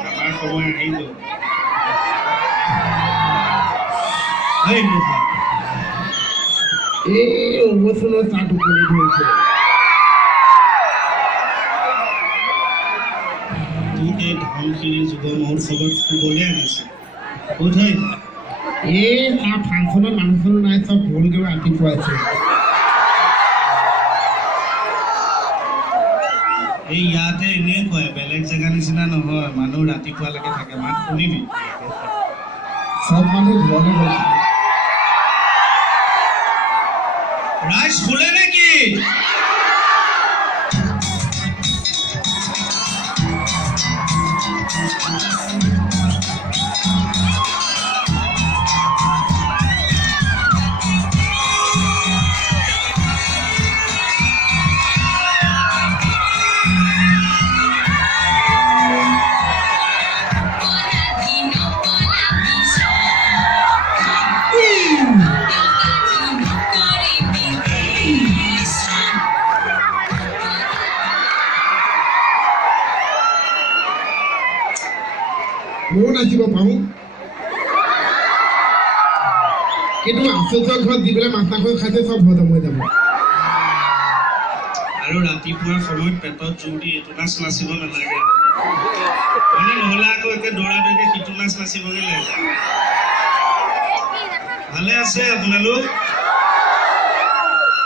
আমাৰ সময় আহিব এই অৱচৰৰ চাহটো কৰি ধৰিছে এই ধনশিৰি যুৱ মহোৎসৱত শুবলৈ আনিছে ক'ত হয় এই চাহ ফাংচনত মানুহ নাই চব ভুলকৈ ৰাতিপুৱাইছে এই ইয়াতে এনেই কয় বেলেগ জেগা নিচিনা নহয় মানুহ ৰাতিপুৱালৈকে থাকে মাত শুনিবি সব মানুহ ঘৰলৈ গৈছে ৰাইজ শুলে নেকি ময়ো নাচিব পাৰোঁ কিন্তু আচুচৰ ঘৰত যিবিলাক মাছ মাংস খাইছে চব হজম হৈ যাব আৰু ৰাতিপুৱাৰ সময়ত পেটত জোৰ দি এইটো নাচ নাচিব নালাগে মানে নহ'লে আকৌ একে দৌৰাদৌৰিকে সিটো নাচ নাচিবগৈ লাগে ভালে আছে আপোনালোক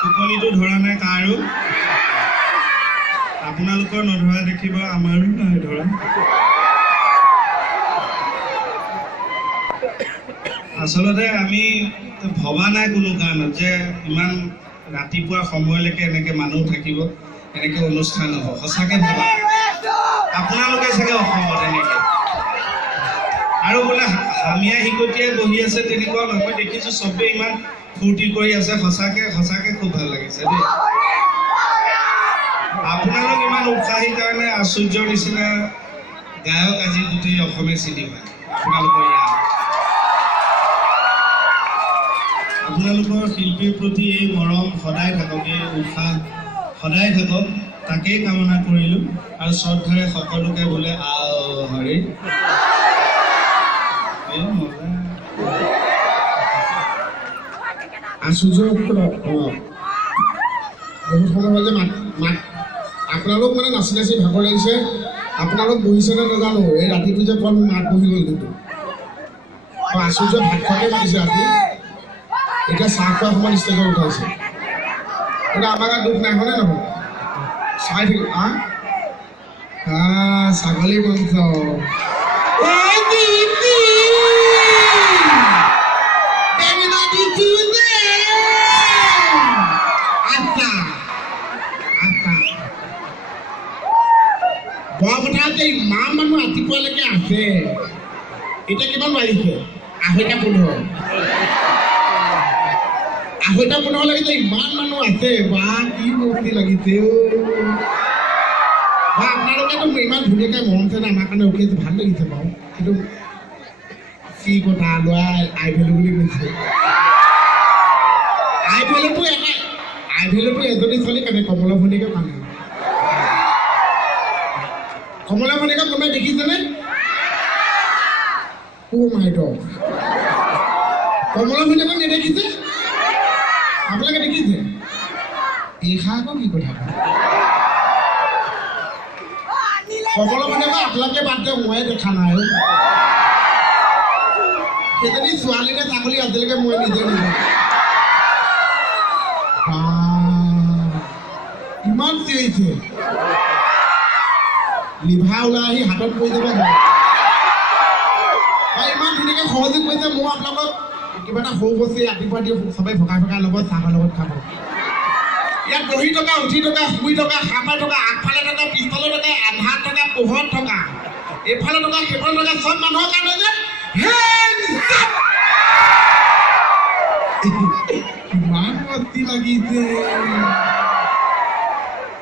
টোপনিটো ধৰা নাই কাৰো আপোনালোকৰ নধৰা দেখিব আমাৰো নাই ধৰা আচলতে আমি ভবা নাই কোনো কাৰণত যে ইমান ৰাতিপুৱা সময়লৈকে এনেকে মানুহ থাকিব এনেকে অনুষ্ঠান হ'ব সঁচাকে ভাবা আপোনালোকে চাগে অসমত এনেকে আৰু বোলে হামিয়া হিকটিয়াই বহি আছে তেনেকুৱা নহয় মই দেখিছোঁ চবেই ইমান ফূৰ্তি কৰি আছে সঁচাকে খুব ভাল লাগিছে দেই আপোনালোক ইমান উৎসাহী কাৰণে আশ্চৰ্যৰ নিচিনা গায়ক আজি গোটেই অসমে চিনি পায় আপোনালোকৰ ইয়াত আপোনালোকৰ শিল্পীৰ প্ৰতি এই মৰম সদায় থাকক এই উৎসাহ সদায় থাকক তাকেই কামনা কৰিলোঁ আৰু শ্ৰদ্ধাৰে সকলোকে বোলে হৰি আচুচৰ বহুত সময় হ'ল যে আপোনালোক মানে নাচি নাচি ভাগৰ লাগিছে আপোনালোক বহিছেনে নাজানো এই ৰাতিটো যে কম মাত বহি গ'ল কিন্তু আচুচৰ ভাত খোৱাকৈ মাতিছে ৰাতি এতিয়া চাহ খোৱা সময়ত ষ্টেজত উঠাইছে এতিয়া আমাৰ গাত দুখ নাই হয়নে নহয় চাই থাকিব ছাগলী মাংস বৰ কথা যে ইমান মানুহ ৰাতিপুৱালৈকে আছে এতিয়া কিমান মাৰিছে 2:15 লাগিছে ইমান মানুহ আছে বা কি মূৰ্তি লাগিছে বা আপোনালোকেতো ইমান ধুনীয়াকৈ মৰমছে না আমাৰ কাৰণে ৰখি আছে ভাল লাগিছে বাৰু কিন্তু কি কথা লোৱা আই ভেলু বুলি কৈছে আই ভেলুটো এজনী ছোৱালী কাৰণে কমলাভনীকে মানে কমলাভনীকে কোনোবাই দেখিছেনে মাই গড কমলাভনীকে নেদেখিছে আপোনালোকে দেখিছে এইষা আকৌ কি কথা কমলাভনীকে আপোনালোকে বাদ দিয়ক ময়ে দেখা নাই সেইজনী ছোৱালী নে ছাগলী আজিলৈকে মই নিজে নিজে ইমান চিঞৰিছে লিভা ওলাই আহি হাতত পৰি যাব ইমান ধুনীয়াকৈ সহযোগ কৰিছে মই আপোনালোকক কিবা এটা সৰু বস্তু ৰাতিপুৱা দি সবেই ভগাই ল'ব চাহৰ লগত খাব ইয়াত বহি থকা উঠি থকা শুই থকা সাপাই থকা আগফালে থকা পিছফালে থকা আন্ধাৰত থকা পোহৰত থকা এইফালে থকা সেইফালে থকা চব মানুহৰ কাৰণে যে ইমান মস্তি লাগিছে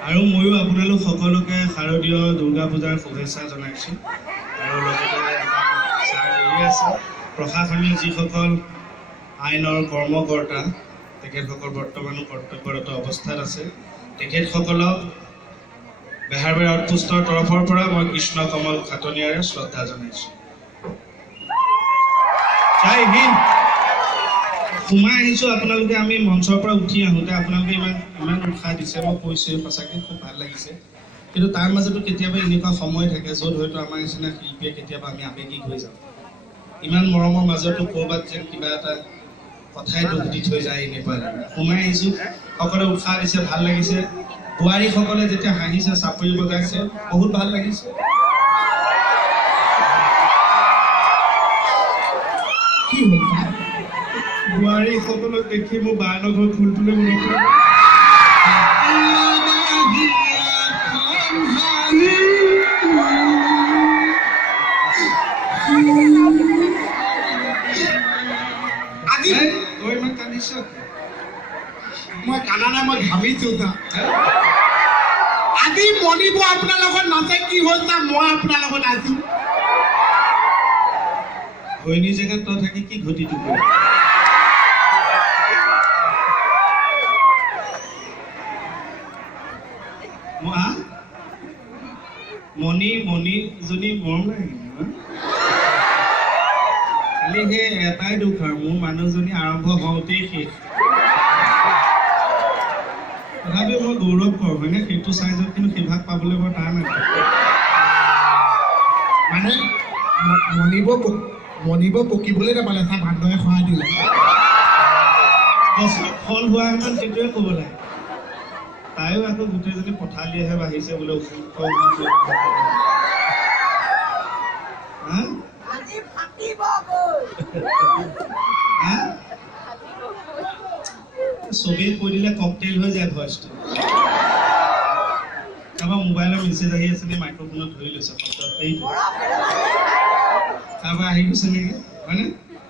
আৰু ময়ো আপোনালোক সকলোকে শাৰদীয় দুৰ্গা পূজাৰ শুভেচ্ছা জনাইছোঁ আৰু লগতে ছাৰ আছে প্ৰশাসনীয় যিসকল আইনৰ কৰ্মকৰ্তা তেখেতসকল বৰ্তমানো কৰ্তব্যৰত অৱস্থাত আছে। তেখেতসকলক বেহাৰবাৰী আউটপোষ্টৰ তৰফৰ পৰা মই কৃষ্ণ কমল খাটনিয়াৰে শ্ৰদ্ধা জনাইছোঁ। জয় হিন্দ। সোমাই আহিছোঁ, আপোনালোকে আমি মঞ্চৰ পৰা উঠি আহোঁতে আপোনালোকে ইমান উৎসাহ দিছে, মই কৈছোঁ সঁচাকৈ খুব ভাল লাগিছে। কিন্তু তাৰ মাজতো কেতিয়াবা এনেকুৱা সময় থাকে য'ত হয়তো আমাৰ নিচিনা শিল্পীয়ে কেতিয়াবা আমি আৱেগিক হৈ যাওঁ। ইমান মৰমৰ মাজতো ক'ৰবাত যেন কিবা এটা কথাই দুখ দি থৈ যায় এনেকুৱা লাগে। সোমাই আহিছোঁ, সকলোৱে উৎসাহ দিছে, ভাল লাগিছে। বোৱাৰীসকলে যেতিয়া হাঁহিছে, চাপৰি বজাইছে, বহুত ভাল লাগিছে। কি হ'ল? বোৱাৰীসকলক দেখি মোৰ বাৰ ঘৰ ফুলটোলৈ মনত পৰে। তই ইমান কান্দিছ? মই কান্দা নাই, মই ঘামিছোঁ তা। আজি মনিব আপোনাৰ লগত নাচে, কি হ'ল তা? মই আপোনাৰ লগত আছো। ঘৈণী জেগাত তই থাকি কি ঘটিটো কৰি? মণিজনী মৰম লাগে খালি সেই এটাই দুখ আৰু মোৰ মানুহজনী আৰম্ভ হওঁতেই শেষ। তথাপিও মই গৌৰৱ কৰোঁ হয়নে? সেইটো চাইজত কিন্তু সেইভাগ পাবলৈ বৰ টান আছে। মানে মনিব পকিবলৈ নাপালে, তাৰ ভান্দৰে সহায় দিলে। গছত ফল হোৱা হেঁতেন সেইটোৱে ক'ব লাগে। তাইও আকৌ গোটেইজনী পথালিয়েহে বাঢ়িছে বোলে। চবেই কৈ দিলে ককটেইল হৈ যায় ভইচটো। কাৰোবাৰ মোবাইলৰ মেছেজ আহি আছে নে? মাইক্ৰফোনত ধৰি লৈছে সেইটো কাৰোবাৰ আহি গৈছে নেকি? হয়নে?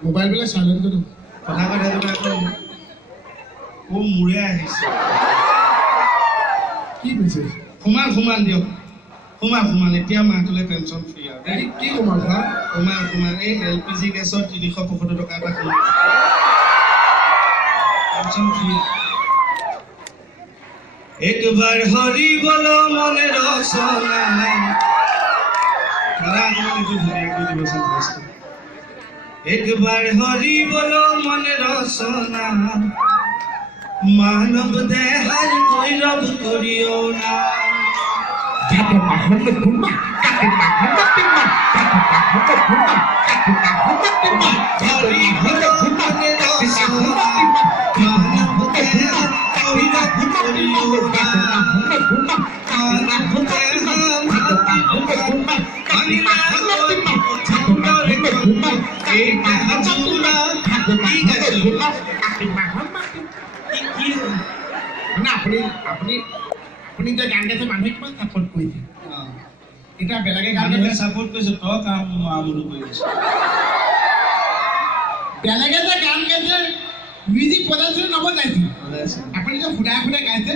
মোবাইলবিলাক চাইলেণ্ট কৰি দিম। কথা কৈ থাকোঁতে আকৌ মোৰে আহিছে। কি মেছেজ? সমান দিয়ক, সমান এতিয়া মাহটোলৈ টেনশ্যন ফ্ৰী আৰু। কি সমান খা? সমান এই LPG গেছৰ 375 টকা এটা টেনশ্যন ফ্ৰী। একবাৰ হৰি বল মনে ৰচনা। দাদা অকণমান এইটো ধুনীয়াকৈ দিবচোন বস্তু। একবাৰ হৰি বল মনে ৰচনা, মানৱ দেহাৰ গৈৰৱ কৰিও না। হৰি বল মনে ৰচনা, মানৱ দেহাৰ গৈৰৱ কৰিও না। মানৱ দেহাৰ আপুনি যে গান গাইছে মানুহে কিমান ছাপোৰ্ট কৰিছে। এতিয়া বেলেগে গান গাইছে, ছাপোৰ্ট কৰিছে, তই কাম আমোলো কৰি আছ। বেলেগে যে গান গাইছে, মিউজিক বজাইছে নবজাইছে, আপুনি যে সুদাই গাইছে,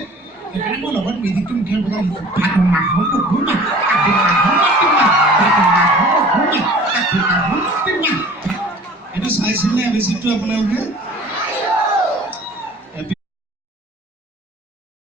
সেইকাৰণে মই লগত মিউজিকটো মুখে বজাইছোঁ। এইটো চাইছিল নে এপিচডটো আপোনালোকে?